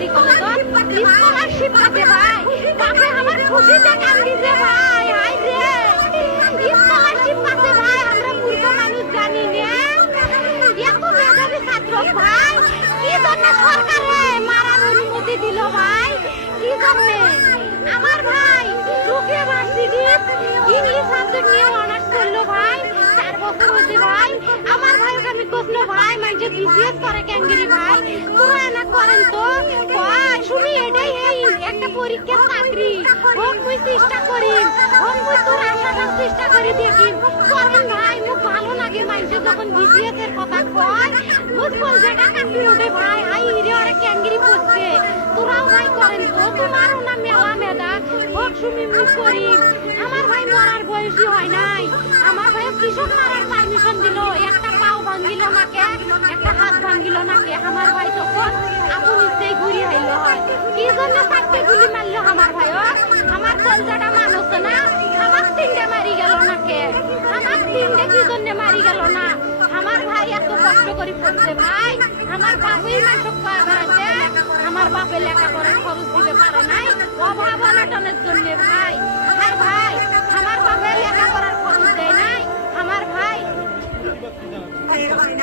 দেরি করো স্কলারশিপ আছে ভাই। বাপে আমার খুশিতে কান্দিছে ভাই। হাই রে। স্কলারশিপ আছে ভাই, আমরা মূর্খ মানুষ জানি না। এত মেধাবী ছাত্র ভাই। কি জন্য সরকার মারার অনুমতি দিল ভাই? কি জন্য? আমার ভাই রুকে ভার্সিটি, ইংলিশ সাবজেক্ট নিয়ে অনার্স করল ভাই। চার বছর হয়েছে ভাই। আমার ভাইকে আমি কোথাও ভাই, মানুষ বিসিএস করে ক্যাঙ্গেরি ভাই? একটা পরীক্ষার চাকরি। হোক মুই চেষ্টা করি হোক মুই তোর আশাটা চেষ্টা করে দেখি করেন ভাই ভালো লাগে মাইন্ডে যখন বিসিএস কথা কয়। মুখ বল যেটা কাটি ওঠে ভাই হাই হিরে ওরা ক্যাঙ্গেরি পড়ছে তোরাও ভাই করেন তো, তোমারও না মেলা মেধা হোক শুনি মুখ করি আমার ভাই মরার বয়সী হয় নাই। আমার ভাই কৃষক মারার পারমিশন দিল। আমার ভাই আমার এত কষ্ট করে পড়ছে ভাই। আমার বাপে লেখাপড়ার খরচ দিতে পারে নাই। অভাব অনটনের জন্য ভাই।